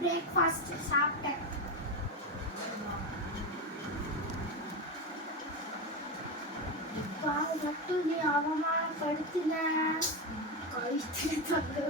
Breakfast சாப்பிட்டேன். மட்டும் நீ அவமானப்படுத்தின கழிச்சு தந்து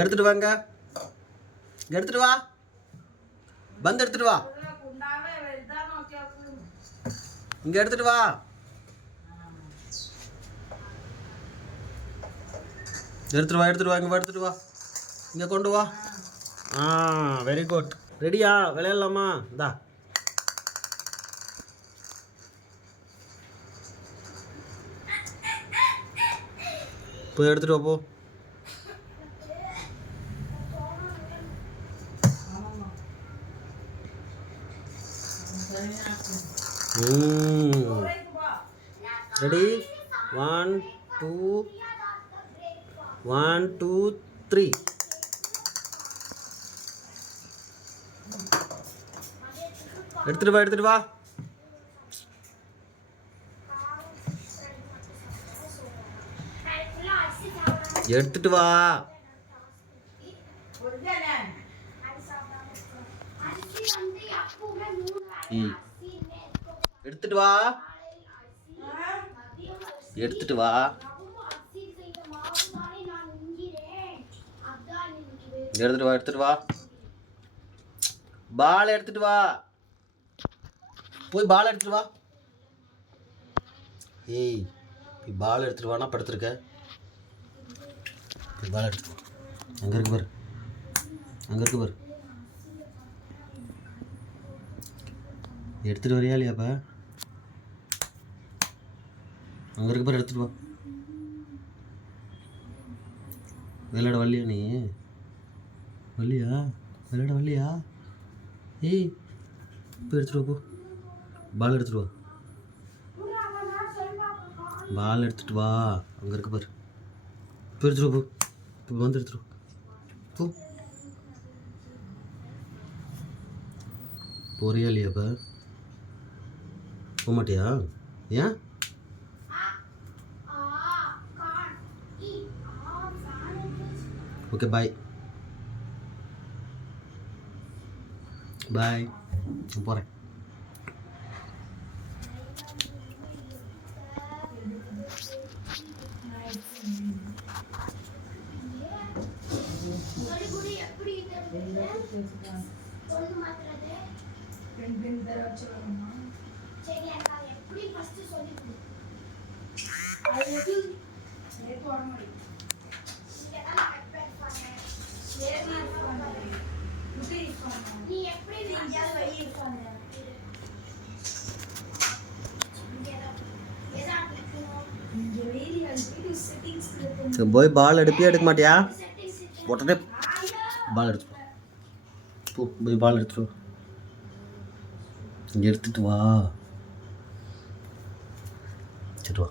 எடுத்துட்டு வாங்க, எடுத்துட்டு வா, பந்து எடுத்துட்டு வா, இங்க எடுத்துட்டு வா. எடுத்துட்டு வா, எடுத்துட்டு வா, இங்க எடுத்துட்டு வா, இங்க கொண்டு வா. Very good. ரெடியா? விளையாடலாமா? இந்தா போய் எடுத்துட்டு வா போ. ரெடி? 1 2 1 2 3. எடுத்துட்டு வா, எடுத்துட்டு வா. எடுத்துட்டு வா. எடுத்துட்டு வா. எடுத்துட்டு வா. எடுத்துட்டு வா. பால் எடுத்துட்டு வா. போய் பால் எடுத்துட்டு வா. ஏய், போய் பால் எடுத்துட்டு வானா படுத்துருக்க. போய் பால் எடுத்துட்டு வா. அங்கே இருக்கு பாரு, அங்கே இருக்கு பாரு. எடுத்துட்டு வரியா இல்லையாப்பா? அங்கே இருக்க பாரு, எடுத்துட்டு வா. விளையாட வரலையா நீ? வரலையா? விளையாட வரலையா? ஏய், போய் எடுத்துட்டு வா. போ, பால் எடுத்துட்டு வா. பால் எடுத்துட்டு வா. அங்கே இருக்க பாரு. போய் எடுத்துட்டு வா. போ, இப்போ வந்து எடுத்துட்டு வா. போ. போறியா இல்லையாப்பா? போக மாட்டியா? ஏன்? ஓகே, பாய் பாய். போகிறேன். போய் பால் எடுப்பியா எடுக்க மாட்டியா? உடனே பால் எடுத்து போ. போய் பால் எடுத்துட்டு வா. இங்கே எடுத்துட்டு வா. எடுத்துட்டு வா.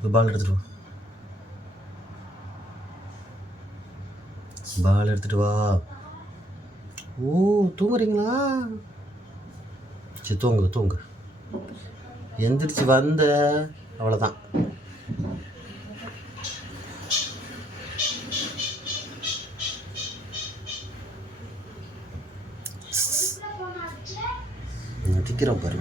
போய் பால் எடுத்துட்டு வா. பால் எடுத்துட்டு வா. ஓ, தூங்குறீங்களா? சரி, தூங்கு தூங்கு. எந்திரிச்சு வந்த அவ்வளோதான். நடிக்கிறோம் பாரு.